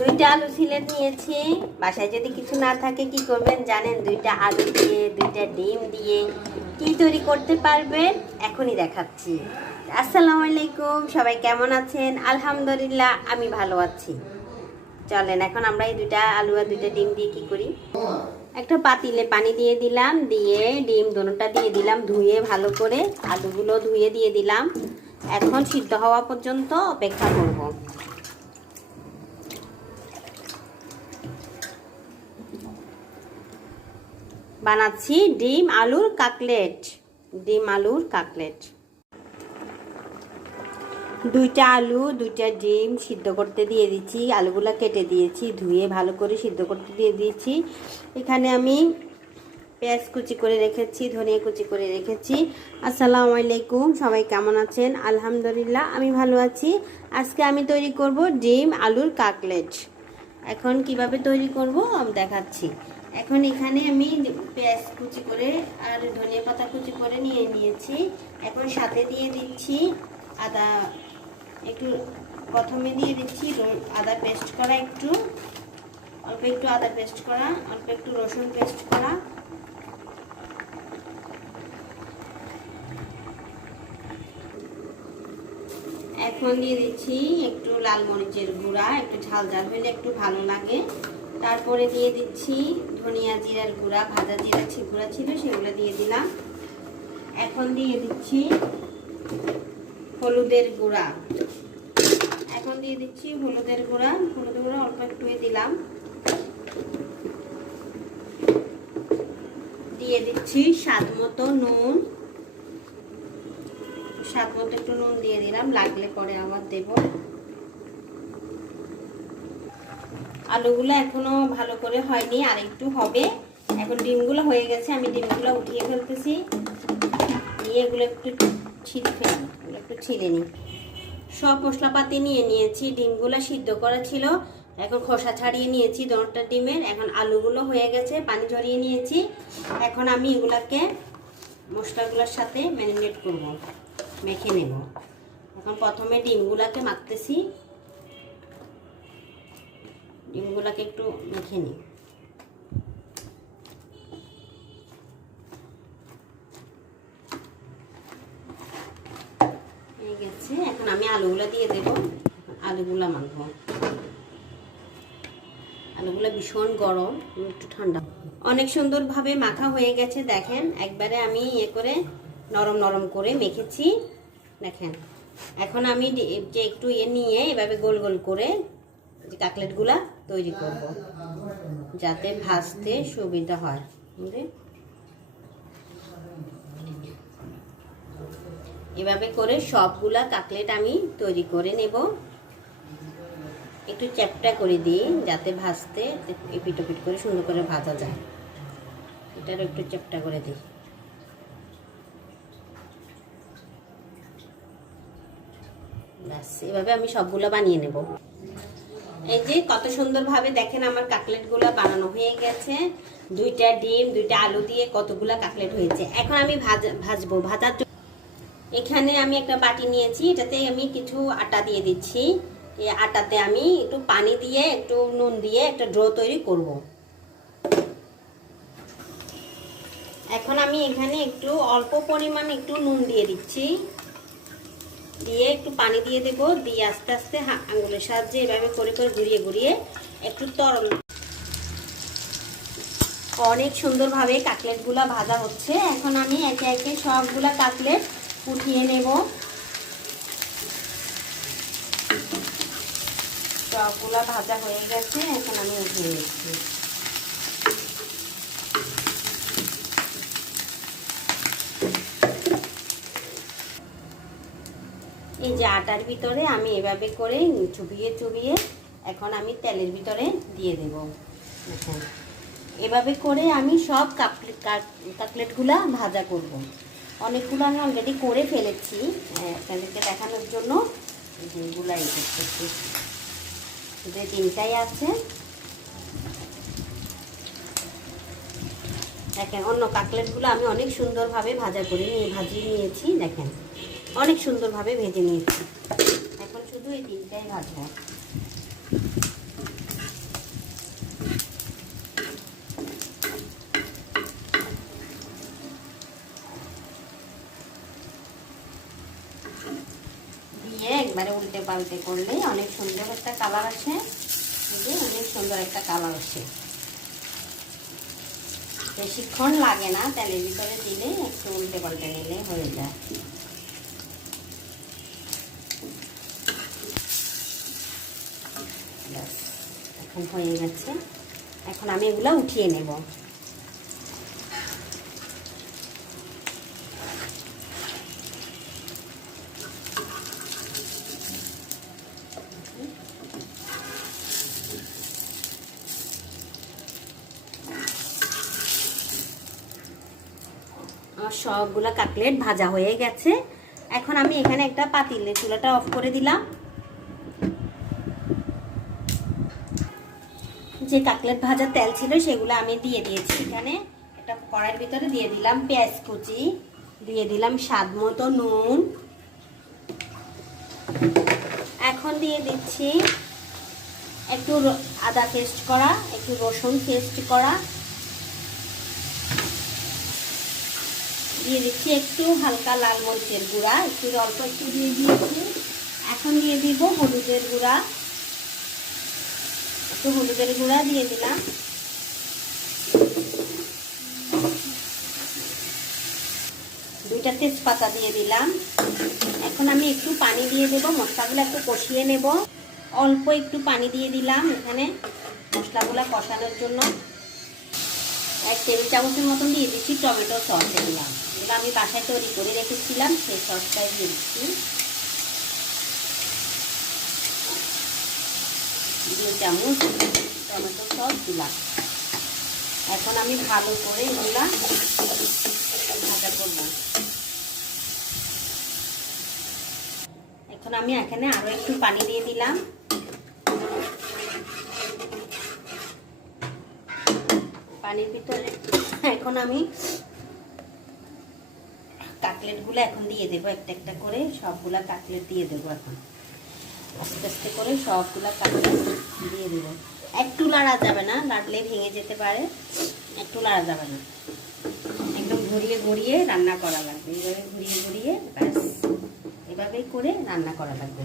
দুইটা আলু ছিলে নিয়েছি। বাসায় যদি কিছু না থাকে, কি করবেন জানেন? দুইটা আলু দিয়ে, দুইটা ডিম দিয়ে কি তৈরি করতে পারবেন? এখনই দেখাচ্ছি। আসসালামু আলাইকুম, সবাই কেমন আছেন? আলহামদুলিল্লাহ, আমি ভালো আছি। চলেন, এখন আমরা এই দুইটা আলু আর দুইটা ডিম দিয়ে কি করি? একটা পাতিলে পানি দিয়ে দিলাম, দিয়ে ডিম দোনোটা দিয়ে দিলাম, ধুয়ে ভালো করে আলুগুলো ধুয়ে দিয়ে দিলাম। এখন সিদ্ধ হওয়া পর্যন্ত অপেক্ষা করব। বানাচ্ছি ডিম আলুর কাকলেট। ডিম আলুর কাকলেট। দুইটা আলু, দুইটা ডিম সিদ্ধ করতে দিয়ে দিচ্ছি। আলুগুলো কেটে দিয়েছি, ধুয়ে ভালো করে সিদ্ধ করতে দিয়ে দিয়েছি। এখানে আমি পেঁয়াজ কুচি করে রেখেছি, ধনিয়া কুচি করে রেখেছি। আসসালামু আলাইকুম, সবাই কেমন আছেন? আলহামদুলিল্লাহ, আমি ভালো আছি। আজকে আমি তৈরি করব ডিম আলুর কাকলেট। এখন কীভাবে তৈরি করব আমি দেখাচ্ছি। এখন এখানে আমি পেঁয়াজ কুচি করে আর ধনিয়া পাতা কুচি করে নিয়ে নিয়েছি। এখন সাথে দিয়ে দিচ্ছি আদা, একটু প্রথমে দিয়ে দিচ্ছি আদা পেস্ট করা একটু, অল্প একটু আদা পেস্ট করা, অল্প একটু রসুন পেস্ট করা। এখন দিয়ে দিচ্ছি একটু লাল মরিচের গুঁড়া, একটু ঝাল ঝাল হলে একটু ভালো লাগে। তারপরে দিয়ে দিচ্ছি ধনিয়া জিরার গুঁড়া, ভাজা জিরা গুঁড়া ছিল সেগুলো দিয়ে দিলাম। এখন দিয়ে দিচ্ছি হলুদের গুঁড়া। এখন দিয়ে দিচ্ছি হলুদের গুঁড়া হলুদের গুঁড়া অল্প একটু দিলাম। দিয়ে দিচ্ছি স্বাদ মতো নুন। স্বাদ মতো একটু নুন দিয়ে দিলাম, লাগলে পরে আবার দেব। আলুগুলো এখনও ভালো করে হয়নি, আর একটু হবে। এখন ডিমগুলো হয়ে গেছে, আমি ডিমগুলো উঠিয়ে ফেলতেছি। নিয়ে এগুলো একটু ছিঁড়ে ফেলি একটু ছিঁড়ে নিই। সব মশলাপাতি নিয়ে নিয়েছি, ডিমগুলো সিদ্ধ করা ছিল। এখন খোসা ছাড়িয়ে নিয়েছি দোনটা ডিমের, এখন আলুগুলো হয়ে গেছে, পানি ঝরিয়ে নিয়েছি। এখন আমি এগুলাকে মশলাগুলোর সাথে ম্যারিনেট করব, মেখে নেব। এখন প্রথমে ডিমগুলাকে মাখতেছি। ডিমগুলাকে একটু মেখে নিই। গেছে। এখন আমি আলুগুলো দিয়ে দেব। আলুগুলো মাখবো। আলুগুলো ভীষণ গরম, একটু ঠান্ডা। অনেক সুন্দরভাবে মাখা হয়ে গেছে, দেখেন। একবারে আমি ইয়ে করে, নরম নরম করে মেখেছি, দেখেন। এখন আমি যে একটু ইয়ে নিয়ে এভাবে গোল গোল করে, যে কাকলেটগুলা তৈরি করব, যাতে ভাজতে সুবিধা হয়? এভাবে করে সবগুলা কাকলেট আমি তৈরি করে নেব। একটু চ্যাপটা করে দিই, যাতে ভাজতে এপিট ওপিট করে সুন্দর করে ভাজা যায়। এটার একটু চ্যাপটা করে দিই। ব্যাস, এভাবে আমি সবগুলো বানিয়ে নেব। এই যে কত সুন্দরভাবে দেখেন আমার কাকলেটগুলো বানানো হয়ে গেছে। দুইটা ডিম, দুইটা আলু দিয়ে কতগুলা কাকলেট হয়েছে। এখন আমি ভাজ- ভাজবো, ভাজার এখানে আমি একটা বাটি নিয়েছি, এটাতে আমি কিছু আটা দিয়ে দিচ্ছি। এই আটাতে আমি একটু পানি দিয়ে, একটু নুন দিয়ে একটা ড্রো তৈরি করব। এখন আমি এখানে একটু অল্প পরিমাণ একটু নুন দিয়ে দিচ্ছি। দিয়ে একটু পানি দিয়ে দেব। দিয়ে আস্তে আস্তে আঙুলের সাহায্যে এভাবে করে করে ঘুরিয়ে ঘুরিয়ে একটু তরল অনেক সুন্দরভাবে কাটলেটগুলো ভাজা হচ্ছে। এখন আমি একে একে সবগুলা কাটলেট উঠিয়ে নেব। সবগুলা ভাজা হয়ে গেছে, এখন আমি উঠিয়ে নিচ্ছি। এই যে আটার ভিতরে আমি এভাবে করে চুবিয়ে চুবিয়ে এখন আমি তেলের ভিতরে দিয়ে দেব। দেখেন এভাবে করে আমি সব কাকলেট কাকলেটগুলা ভাজা করব। অনেকগুলো আমি অলরেডি করে ফেলেছি আহ, আপনাদেরকে দেখানোর জন্য। যেগুলো এই করতেছি যে তিনটাই আছে। দেখেন অন্য কাকলেটগুলো আমি অনেক সুন্দরভাবে ভাজা করে নিয়ে ভাজিয়ে নিয়েছি দেখেন। অনেক সুন্দরভাবে ভেজে নিয়েছি। এখন শুধু এই তিনটাই ভাজবো। দিয়ে একবারে উল্টে পাল্টে করলেই অনেক সুন্দর একটা কালার আসে। অনেক সুন্দর একটা কালার আসে। বেশিক্ষণ লাগে না, তেলের ভিতরে দিলে একটু উল্টে পাল্টে নিলে হয়ে যায়। এখন হয়ে গেছে। এখন আমি এগুলো উঠিয়ে নেব। আমার সবগুলো কাটলেট ভাজা হয়ে গেছে। এখন আমি এখানে একটা পাতিলে চুলাটা অফ করে দিলাম। যে কাকলেট ভাজার তেল ছিল সেগুলো আমি দিয়ে দিয়েছি এখানে। একটা কড়াইয়ের ভিতরে দিয়ে দিলাম পেঁয়াজ কুচি, দিয়ে দিলাম স্বাদ মতো নুন। এখন দিয়ে দিচ্ছি একটু আদা পেস্ট করা, একটু রসুন পেস্ট করা। দিয়ে দিচ্ছি একটু হালকা লাল মরিচের গুঁড়া, একটু অল্প একটু দিয়ে দিয়েছি। এখন দিয়ে দিব হলুদের গুঁড়া। একটু হলুদের গুঁড়া দিয়ে দিলাম। দুইটা তেজপাতা দিয়ে দিলাম। এখন আমি একটু পানি দিয়ে দেবো, মশলাগুলো একটু কষিয়ে নেব। অল্প একটু পানি দিয়ে দিলাম এখানে মশলাগুলো কষানোর জন্য। এক টেবিল চামচের মতন দিয়ে দিচ্ছি টমেটো সস দিলাম এগুলো আমি বাসায় তৈরি করে রেখেছিলাম, সেই সসটাই দিয়ে দিচ্ছি। দুই চামচ টমেটো সস দিলাম। এখন আমি ভালো করে এগুলা ভাজা করব। এখন আমি এখানে আরও একটু পানি দিয়ে দিলাম। পানির ভিতরে এখন আমি কাটলেটগুলো এখন দিয়ে দেবো, একটা একটা করে সবগুলা কাটলেট দিয়ে দেবো এখন। আস্তে আস্তে করে সবগুলা কাটলেট দিয়ে দেবো। একটু লাড়া যাবে না, লাড়লে ভেঙে যেতে পারে। একটু লাড়া যাবে না। একদম ঘুরিয়ে ঘুরিয়ে রান্না করা লাগবে। এইভাবে ঘুরিয়ে ঘুরিয়ে ব্যাস। এভাবেই করে রান্না করা লাগবে।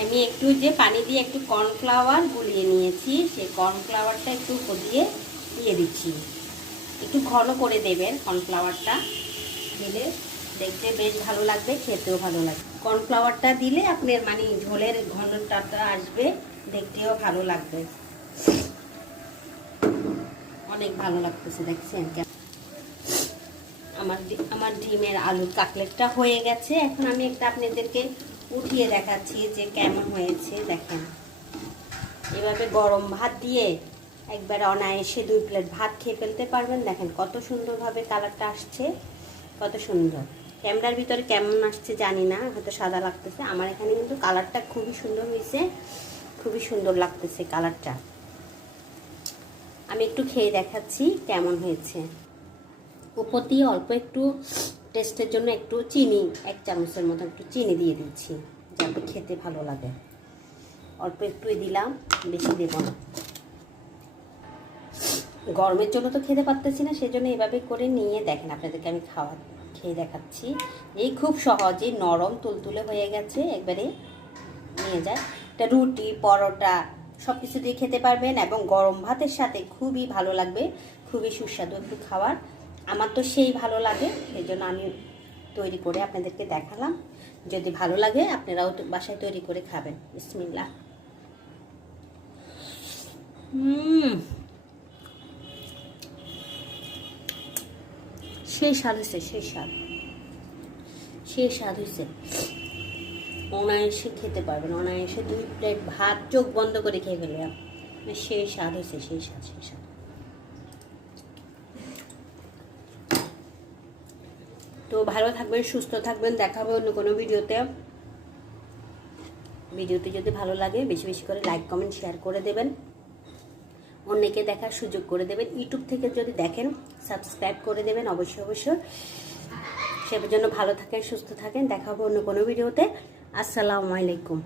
আমি একটু যে পানি দিয়ে একটু কর্নফ্লাওয়ার গুলিয়ে নিয়েছি, সেই কর্নফ্লাওয়ারটা একটু দিয়ে দিয়ে দিচ্ছি। একটু ঘন করে দেবেন কর্নফ্লাওয়ারটা। দিলে দেখতে বেশ ভালো লাগবে, খেতেও ভালো লাগবে। কর্নফ্লাওয়ারটা দিলে আপনার মানে ঝোলের ঘনটাটা আসবে, দেখতেও ভালো লাগবে। অনেক ভালো লাগতেছে, দেখছেন আমার আমার ডিমের আলুর কাকলেটটা হয়ে গেছে। এখন আমি একটা আপনাদেরকে উঠিয়ে দেখাচ্ছি যে কেমন হয়েছে, দেখেন। এভাবে গরম ভাত দিয়ে একবার অনায়াসে দুই প্লেট ভাত খেয়ে ফেলতে পারবেন। দেখেন কত সুন্দরভাবে কালারটা আসছে, কত সুন্দর। ক্যামেরার ভিতরে কেমন আসছে জানি না, হয়তো সাদা লাগতেছে। আমার এখানে কিন্তু কালারটা খুবই সুন্দর হয়েছে, খুবই সুন্দর লাগতেছে কালারটা। আমি একটু খেয়ে দেখাচ্ছি কেমন হয়েছে। উপর দিয়ে অল্প একটু টেস্টের জন্য একটু চিনি, এক চামচের মতো একটু চিনি দিয়ে দিচ্ছি, যাতে খেতে ভালো লাগে। অল্প একটুই দিলাম, বেশি দেব না। গরমের জন্য তো খেতে পারতেছি না, সেজন্য এভাবে করে নিয়ে দেখেন আপনাদেরকে আমি খাওয়া খেয়ে দেখাচ্ছি। এই খুব সহজে নরম তুলতুলে হয়ে গেছে। একবারে নিয়ে যায় এটা রুটি, পরোটা সব কিছু দিয়ে খেতে পারবেন এবং গরম ভাতের সাথে খুবই ভালো লাগবে। খুবই সুস্বাদু একটু খাবার। আমার তো সেই ভালো লাগে এই জন্য আমি তৈরি করে আপনাদেরকে দেখালাম। যদি ভালো লাগে, আপনারাও বাসায় তৈরি করে খাবেন। বিসমিল্লা হুম। সেই স্বাদ হয়েছে সেই স্বাদ। সেই স্বাদ হয়েছে অনায়াসে খেতে পারবেন, অনায়াসে দুই প্লেট ভাত চোখ বন্ধ করে খেয়ে ফেললাম সেই স্বাদ হয়েছে সেই স্বাদ সেই স্বাদ। তো ভালো থাকবেন, সুস্থ থাকবেন দেখাবো অন্য কোনো ভিডিওতে। ভিডিওটি যদি ভালো লাগে, বেশি বেশি করে লাইক কমেন্ট শেয়ার করে দেবেন। অন্যকে দেখার সুযোগ করে দেবেন। ইউটিউব থেকে যদি দেখেন সাবস্ক্রাইব করে দেবেন অবশ্যই অবশ্যই। সে জন্য ভালো থাকেন, সুস্থ থাকেন। দেখাবো অন্য কোনো ভিডিওতে। আসসালামু আলাইকুম।